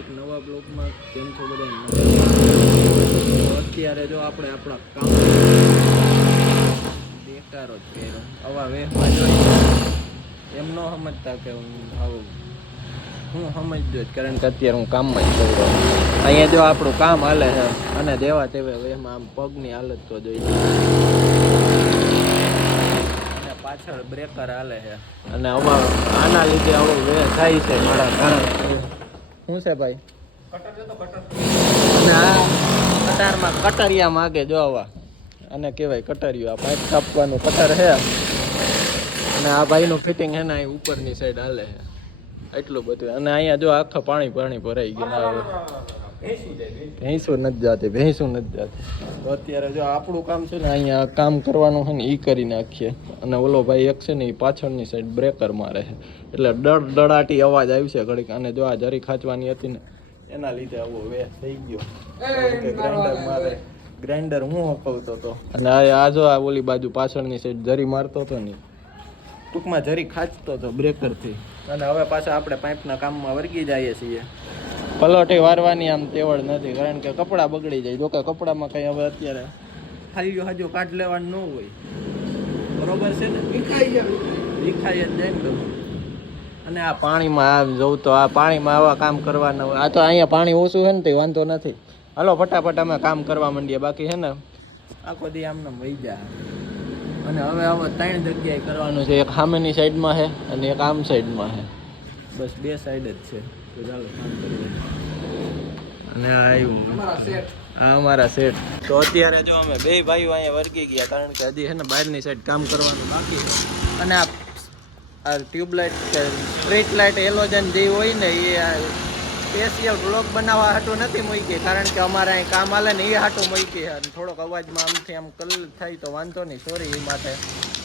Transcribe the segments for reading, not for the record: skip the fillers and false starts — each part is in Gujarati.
એક નવા બ્લોગમાં કેમ છો બધા? અત્યારે જો આપણે આપણા કામ બેકારો જ કર્યો. આવા વેહમાં જોઈએ એમ ન સમજતા કે હું આવું હું સમજજો જ, કારણ કે અત્યારે હું કામમાં જ છું. અહીંયા જો આપણું કામ હાલે છે અને દેવા તેવે વેહમાં આમ પગની હાલત તો જોઈ અને પાછળ બ્રેકર હાલે છે અને આના લીધે આવો વેહ થાય છે મારા કારણ. શું છે ભાઈ? અને આ કટારમાં કટરિયા માગે જો આવા, અને કહેવાય કટરિયું. આ પાઇપ કાપવાનું કટર છે અને આ ભાઈનું ફિટિંગ છે ને અહીં ઉપરની સાઈડ હાલે છે એટલું બધું. અને અહીંયા જો આખા પાણી ભરાઈ ગયા. ભેંસું નથી જાતી. તો અત્યારે જો આપણું કામ છે ને અહીંયા કામ કરવાનું છે ને એ કરી નાખીએ. અને ઓલો ભાઈ એક છે ને એ પાછળની સાઈડ બ્રેકર મારે છે એટલે દડાટી અવાજ આવશે ઘડીક. અને જો આ જરી ખાચવાની હતી ને એના લીધે આવો વેહ થઈ ગયો. ગ્રાઇન્ડર હું હકવતો હતો અને આ જો આ ઓલી બાજુ પાછળની સાઈડ જરી મારતો હતો ને, ટૂંકમાં જરી ખાચતો હતો બ્રેકરથી. અને હવે પાછા આપણે પાઇપના કામમાં વળગી જઈએ છીએ. પલોઠી વારવાની આમ તેવડ નથી, કારણ કે કપડાં બગડી જાય. જોકે કપડામાં કંઈ હવે અત્યારે ખાલી હજુ કાઢ લેવાનું ન હોય, બરોબર છે ને? વિખાઈ જ જાય ને. અને આ પાણીમાં આમ જોઉં તો આ પાણીમાં આવા કામ કરવાના હોય. આ તો અહીંયા પાણી ઓછું છે ને તે વાંધો નથી. હાલો ફટાફટ અમે કામ કરવા માંડીએ. બાકી છે ને આખો દી આમને વહી જાય. અને હવે 3 જગ્યાએ કરવાનું છે. એક સામેની સાઈડમાં છે અને એક આમ સાઈડમાં છે. બસ 2 સાઈડ જ છે. તો ચાલો કામ કરીએ. અને આ આવ્યું આ અમારા સેટ. તો અત્યારે જો અમે 2 ભાઈઓ અહીંયા વર્ગી ગયા, કારણ કે હજી છે ને બહારની સાઈડ કામ કરવાનું બાકી છે. અને આ ટ્યુબલાઇટ કે સ્ટ્રીટ લાઇટ એલોજન જે હોય ને એ સ્પેશિયલ બ્લોગ બનાવવા હાટું નથી મૂકી, કારણ કે અમારે અહીં કામ હાલે ને એ હાટું મૂકી છે. અને થોડોક અવાજમાં આમથી આમ કલ થાય તો વાંધો નહીં, સોરી એ માટે.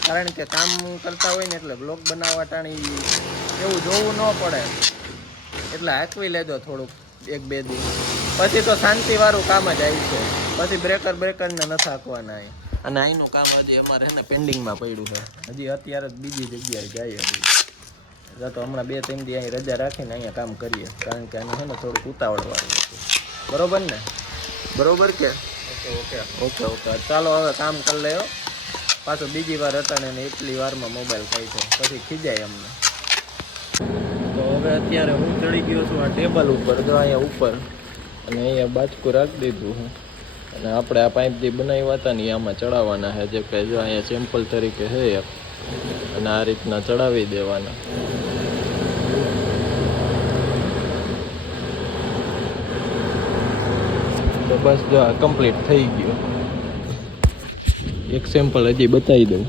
કારણ કે કામ કરતા હોય ને એટલે બ્લોગ બનાવવા ટાણી એવું જોવું ન પડે, એટલે હાંકવી લેજો થોડુંક 1-2 દિવસ. પછી તો શાંતિવાળું કામ જ આવી છે. પછી બ્રેકરને નથી હાંકવાના. અને અહીંનું કામ હજી અમારે છે ને પેન્ડિંગમાં પડ્યું છે. હજી અત્યારે જ બીજી જગ્યાએ જાય હતી. તો હમણાં 2-3 દી અહીં રજા રાખીને અહીંયા કામ કરીએ, કારણ કે આનું છે ને થોડુંક ઉતાવળવાળું હતું. બરોબર ને? બરોબર કે? ઓકે. ચાલો હવે કામ કરી લે. પાછું બીજી વાર અટાણે ને એટલી વારમાં મોબાઈલ ખાઈ છે, પછી ખીજાય અમને. તો હવે અત્યારે હું ચડી ગયો છું આ ટેબલ ઉપર. જો અહીંયા ઉપર અને અહીંયા બાચકું રાખી દીધું હું. અને આપણે આ પાઇપ જે બનાવ્યા હતા ને એ આમાં ચડાવવાના છે. જે કે જો અહીંયા સેમ્પલ તરીકે છે એક, અને આ રીતના ચડાવી દેવાના. તો બસ જો આ કમ્પ્લીટ થઈ ગયું. એક સેમ્પલ હજી બતાવી દઉં,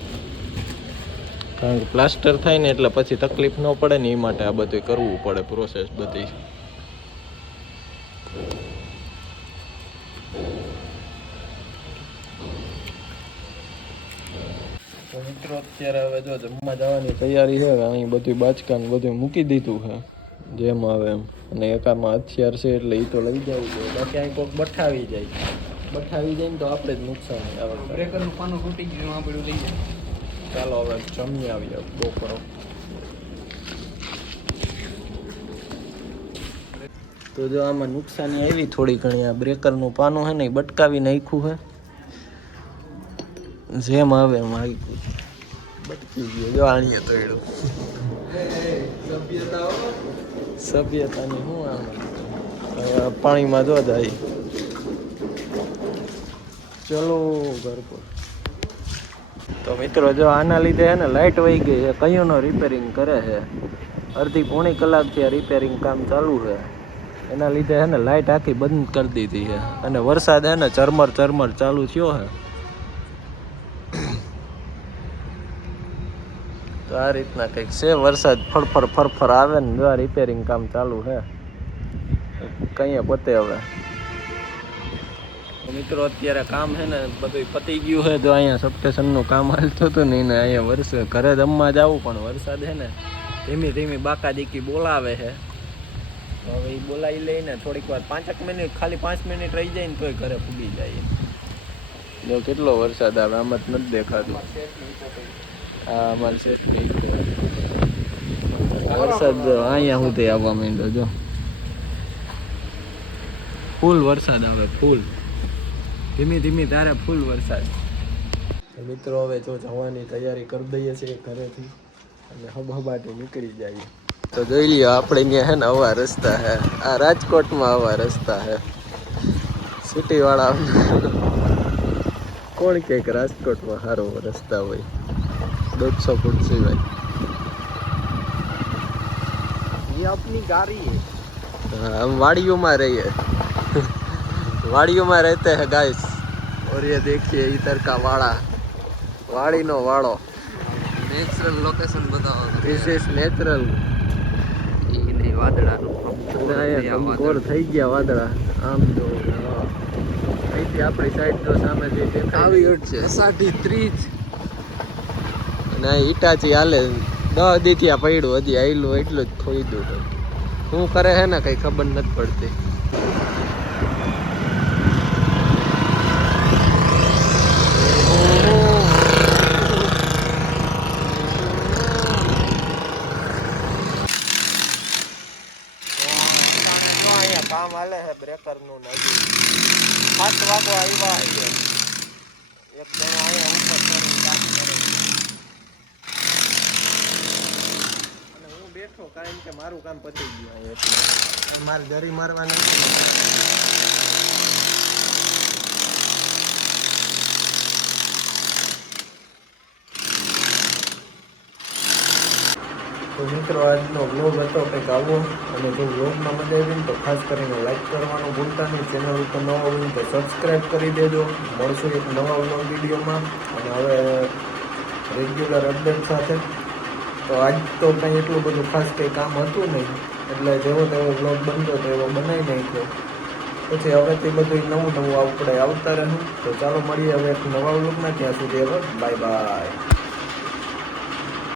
કારણ કે પ્લાસ્ટર થાય ને એટલે પછી તકલીફ ન પડે ને એ માટે આ બધું કરવું પડે, પ્રોસેસ બધી. તો મિત્રો અત્યારે હવે જો જમવા જવાની તૈયારી છે. અહીં બધું બાચકા ને બધું મૂકી દીધું છે જેમ આવે એમ. અને એકામાં હથિયાર છે એટલે એ તો લઈ જવું જોઈએ. બાકી અહીં કોઈક બઠાવી જાય ને તો આપણે જ નુકસાન આવે. બ્રેકરનું પાનું તૂટી ગયું, આ બધું લઈ જાય. ચાલો હવે જમી આવીએ બપોરો. તો જો આમાં નુકસાની આવી થોડી ઘણી. આ બ્રેકરનું પાનું છે ને એ બટકાવી નાખ્યું છે. જેમ આવે એમ આવી બટકી ગયો. જો આણીએ તોડ્યું. સભ્યતાની શું આમાં પાણીમાં જો જાય. ચલો ઘર પર. તો મિત્રો જો આના લીધે છે ને લાઇટ વહી ગઈ છે. કઈઓનો રિપેરિંગ કરે છે. અડધી-પોણી કલાકથી આ રિપેરિંગ કામ ચાલુ છે. એના લીધે છે ને લાઇટ આખી બંધ કરી દીધી છે. અને વરસાદ છે ને ઝરમર ચાલુ થયો છે. તો આ રીતના કંઈક છે. વરસાદ ફરફર આવે ને જો આ રિપેરિંગ કામ ચાલુ છે. કઈ પતે હવે. મિત્રો અત્યારે કામ છે ને બધું પતી ગયું છે. જો અહીંયા સબસ્ટેશનનું કામ હાલતું હતું ને એને અહીંયા વરસાદ ઘરે જમવા જવું, પણ વરસાદ છે ને ધીમી બાકાદીકી બોલાવે છે. હવે એ બોલાવી લઈને થોડીક વાર 5 મિનિટ, ખાલી 5 મિનિટ રહી જાય ને તોય ઘરે પૂગી જાય. જો કેટલો વરસાદ આવે, આમાં જ નથી દેખાતું. હા, અમારે સેટ વરસાદ જો અહીંયા સુધી આવવા માંડ્યો. જો ફૂલ વરસાદ આવે, ફૂલ ધીમી ધીમી ધારે ફૂલ વરસાદ. મિત્રો હવે જો જવાની તૈયારી કરી દઈએ છીએ ઘરેથી અને હબાટી નીકળી જાય. તો જોઈ લ્યો આપણે અહીંયા હે ને આવા રસ્તા હે, આ રાજકોટમાં આવા રસ્તા હે. સિટી વાળા કોણ કે રાજકોટમાં સારો રસ્તા હોય 150 ફૂટ સિવાય. ये अपनी गाड़ी है. हम वाड़ियों में रहिए वाड़ियों में रहते हैं गाइस. और ये देखिए इधर का वाड़ा, वाड़ी नो वाड़ो. नेचुरल लोकेशन बताओ. This is natural. ये नहीं वादड़ा ગોર થઈ ગયા વાદળા આમ જો અહીંથી આપણી સાઈડ જો સામે જે દેખાય આવી છે 30 અને ઈટાચી હાલે 10 દીથી પડ્યું હજી આયલું એટલું જ ખોઈદું. શું કરે હે ને કઈ ખબર નથી પડતી. કામ હાલે છે બ્રેકર નું નદી 7 વાગવા આવ્યા છે. એક જણો અહીંયા ઉપર ચડીને કામ કરે અને હું બેઠો કારણ કે મારું કામ પતી ગયું એટલે મારે જરી મારવા નથી. તો મિત્રો આજનો વ્લોગ હતો કંઈક આવો, અને જો વ્લોગમાં મજા આવી ને તો ખાસ કરીને લાઈક કરવાનું ભૂલતા નહીં. ચેનલ ઉપર નવા હોય તો સબસ્ક્રાઈબ કરી દેજો. મળશું એક નવા વ્લોગ વિડીયોમાં અને હવે રેગ્યુલર અપડેટ સાથે. તો આજ તો કંઈ એટલું બધું ખાસ કંઈ કામ હતું નહીં એટલે જેવો તેવો વ્લોગ બનતો તો એવો બનાવી નાખ્યો. પછી હવેથી બધું નવું આપણે આવતા રહું. તો ચાલો મળીએ હવે એક નવા વ્લોગમાં. ત્યાં સુધી હવે બાય બાય.